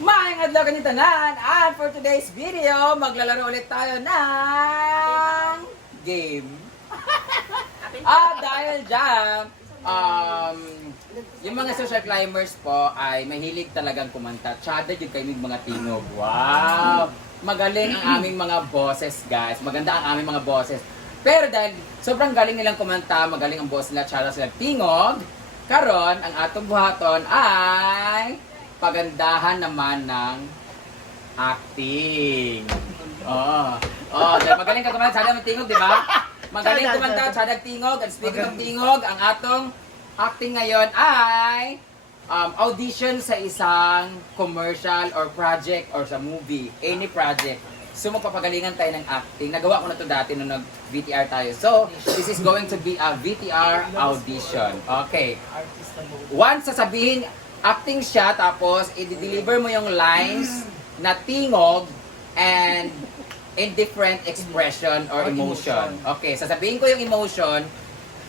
Maayong adlaw kaniyong tanan, and for today's video, maglalaro ulit tayo ng game. At dahil dyan, yung mga social climbers po ay mahilig talagang kumanta. Tsada yung kayo mga tingog. Wow! Magaling ang aming mga boses, guys. Maganda ang aming mga boses. Pero dahil sobrang galing nilang kumanta, magaling ang boss nila, tsada sila tingog, karon ang atong buhaton ay pagandahan naman ng acting. Dahil magaling ka kumanta, tsada ng tingog, di ba? Magaling kumanta, tsada tingog. And speaking of tingog, ang atong acting ngayon ay audition sa isang commercial or project or sa movie, any project. So magpapagalingan tayo ng acting. Nagawa ko na to dati nung nag-VTR tayo. So, this is going to be a VTR audition. Okay. Once sasabihin, acting siya, tapos i-deliver mo yung lines na tingog and in different expression or emotion. Okay, sasabihin ko yung emotion,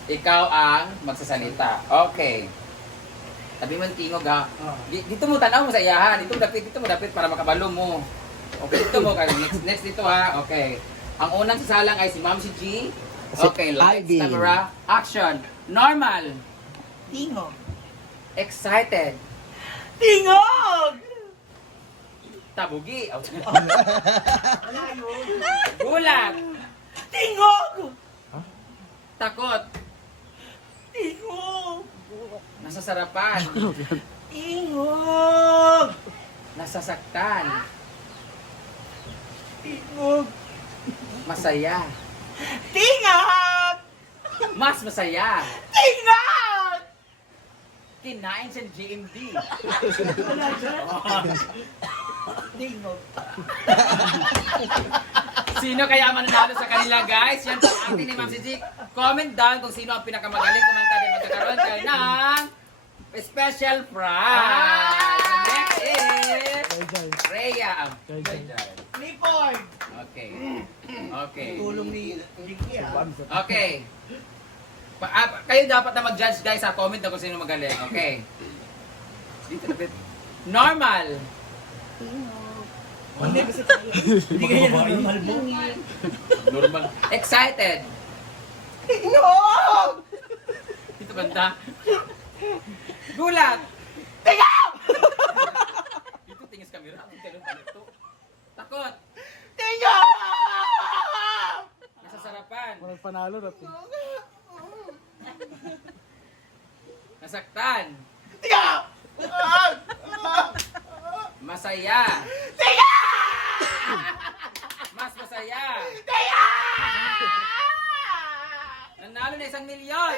ikaw ang magsasalita. Okay. Sabi mo yung tingog ha. Dito mo tanaw mo sa iyahan. Dito mo dapit para makabalo mo. Okay, dito mo. Next dito ha. Okay. Ang unang sasalang ay si Ma'am si G. Okay, lights, camera, action. Normal. Tingog. Excited. Tingog! Tabugi. Gulat. Tingog! Takot. Tingog! Nasasarapan. Tingog! Nasasaktan. Tingog! Masaya. Tingog! Mas masaya. Tingog! Kinain siya ng GMD. Tingog. Sino kaya mananalo sa kanila, guys? Yan po ang ating ni Ma'am si G. Comment down kung sino ang pinakamagaling kumanta din magkakaroon tayo ng special prize. Next is Rhea. Clifford! Okay. Okay. Tulong ni Ricky Okay. Kayo dapat na mag-judge, guys, sa comment na kung sino magaling. Okay. Dito na bit. Normal. Hindi kasi tayo. Hindi kaya normal mo. Normal. Excited. Tingog! Dito banda. Gulat. Tingog! Dito tingis kamera. Ganun pala ito. Takot. Tingog! Nasasarapan. Walang panalo na to. Nasaktan. Tingog! Masaya. Tingog! Mas masaya. Tingog! Nanalo na 1,000,000.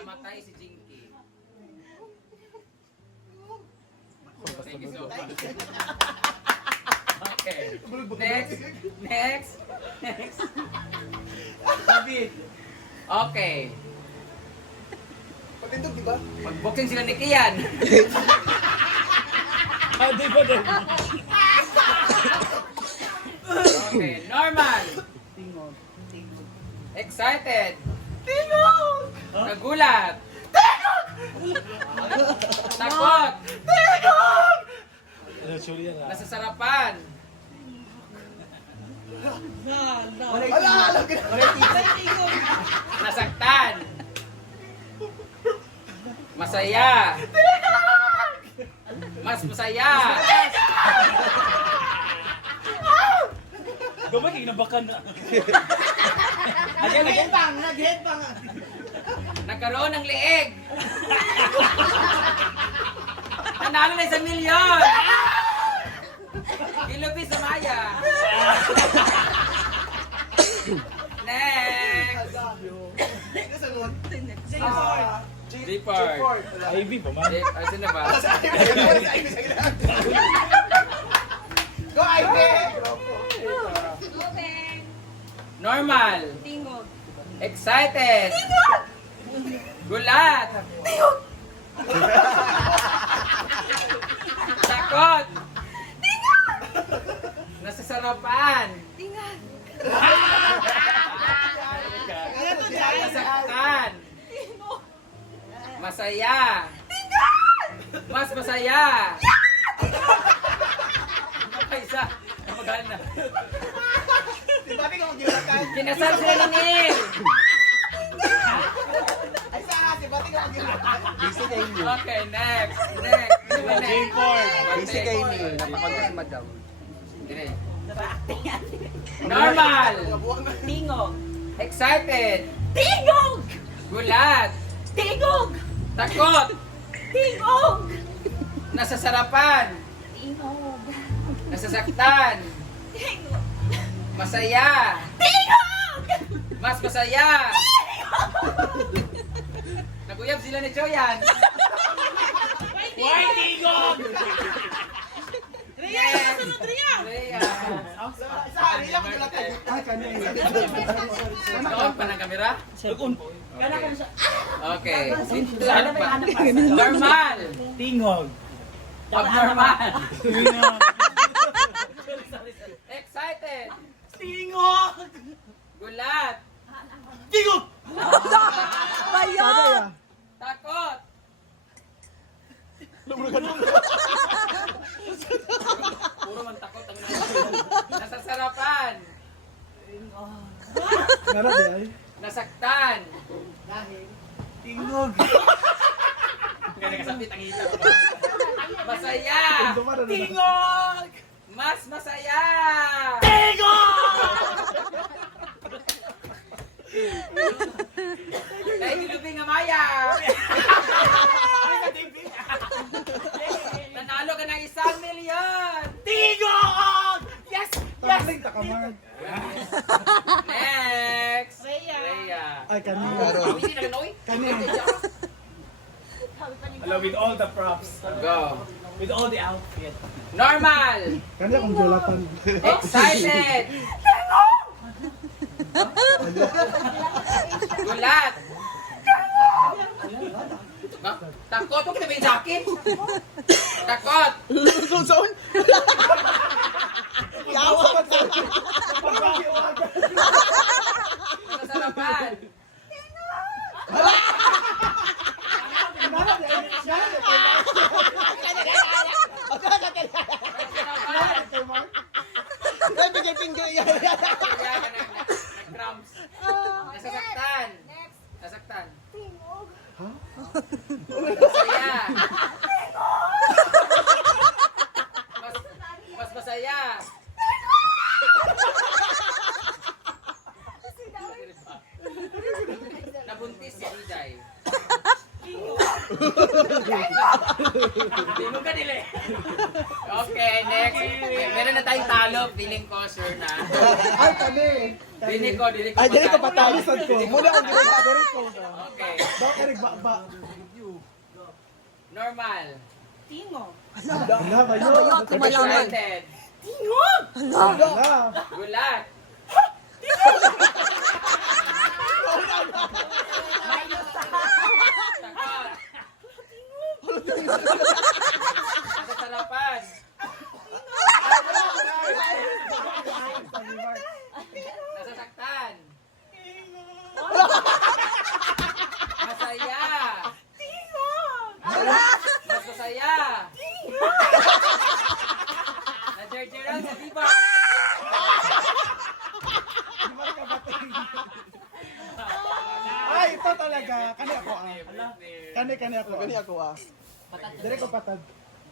Namatay si Jinky. Thank you so much. Okay. Next. David! Okay. Patindog, di ba? Mag-boxing sila ni Kian. Di ba din? Okay, normal. Tingog. Tingog. Excited. Tingog! Nagulat. Tingog! Takot. Tingog! Actually yan ah. Nasasarapan. Ala! Tingog! Nasaktan. Masaya. Mas masaya. Gamay kayo nabakan na. Nag-headbang! Nagkaroon ng leeg. Nanalo na 1,000,000. Ilubis sa Maya. Next. G-Part. Ivy pa man. Sino ba? Go, Ivy! Normal. Tingog. Excited. Gulat. Takot. Nasasarapan. Tingog. Nasaktan. Masaya. Masaya. Mas masaya. Ano isa? Magagal na. Si Bati ko mag-ilakan. Kinasal sila ni Neil. Ay saan? Si Bati ko mag-ilakan. Busy kay Amy. Okay, next. Next. Jane Ford. Busy kay Amy. Napapag si Madam. Dire. Normal. Tingog. Excited. Tingog! Gulat. Tingog! Takot. Tingog! Nasasarapan. Tingog! Nasasaktan. Tingog! Masaya. Tingog! Mas masaya. Naguyab sila ni Choyan. Why tingog? Rhea! Kasunod, Rhea! Rhea. Saan? Iya mag-ilakan. Ay, kanina. Doon pa ng kamera? Kana ka siya. Okay. Ano pa? Normal. Tingog. Abnormal. Tingog. Excited. Tingog. Gulat. Tingog. Takot. Puro man takot ang nasasarapan. Nasaktan. Tingog. Kaya nakasapit ang hita. Masaya. Tingog. Mas masaya. Dahil nilubing nga Maya. Nanalo ka ng 1 milyon. Tingog. Yes. Next. Rhea. Rhea. Ay, kanina. Hindi na ganoy. Hello, with all the props. Go. With all the outfit. Normal. Kanina kung gulatan. Excited. Gulat. Takot. Huwag kita ba yung jacket? Takot. Nasasarapan. Nasasarapan. Nag-cramps. Nasasaktan. Nasaktan. Masaya. Mas masaya. Nabuntis si Iday. Tingog ka dili. Okay, next. Meron na tayong talo. Feeling ko, sure na. Ay, kani. Dili ko Ay, dili ko patalo. patalisan ko. Muna ang ginagawa ko. Okay. Dok, Eric, ba? Normal. Tingog. Hala, ba yun? Excited. Tingog! Hala. Gulat. Takot. Nasasarapan. Nasasaktan. Masaya. Mas masaya. Najerjeran sa diba? Ay, ito talaga. Kani ako ah. Kani ako. Kani ako ah. Dire ko patad.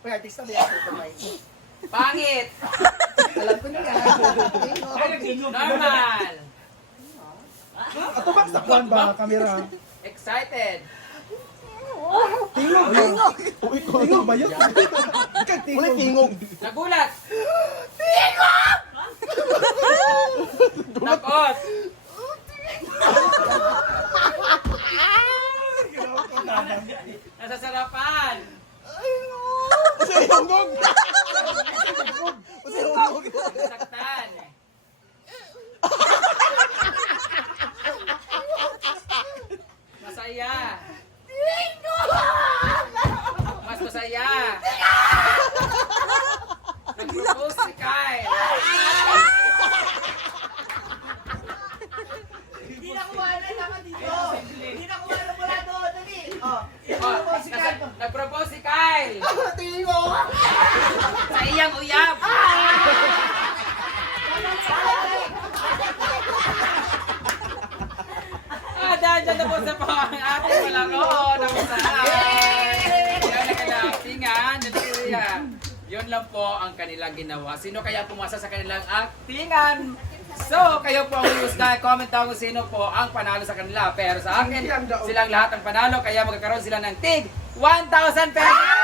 Uy, artista ba yan? Pangit. Alam ko na yan. Normal. Ato ba sa kwan ba, kamera? Excited. Tingog. Tingog ba yun? Ikaw tingog. Nagulat. Takot. Nasasarapan. Nasaktan. Masaya. Mas masaya. Nag-propose si Kyle. Hindi na kumain na naman dito. Hindi na kumain na mula doon. Dali. Oh. Oh, Nag-propose si Kyle. Tingog! Sa iyang uyab. Dahil dyan na po sa po ang ating malaro. Yan ang kanilang actingan. Yun lang po ang kanilang ginawa. Sino kaya pumasa sa kanilang actingan? So, kayo po ang husga. Comment down kung sino po ang panalo sa kanila. Pero sa akin, silang lahat ang panalo. Kaya magkakaroon sila ng tig 1,000 pesos!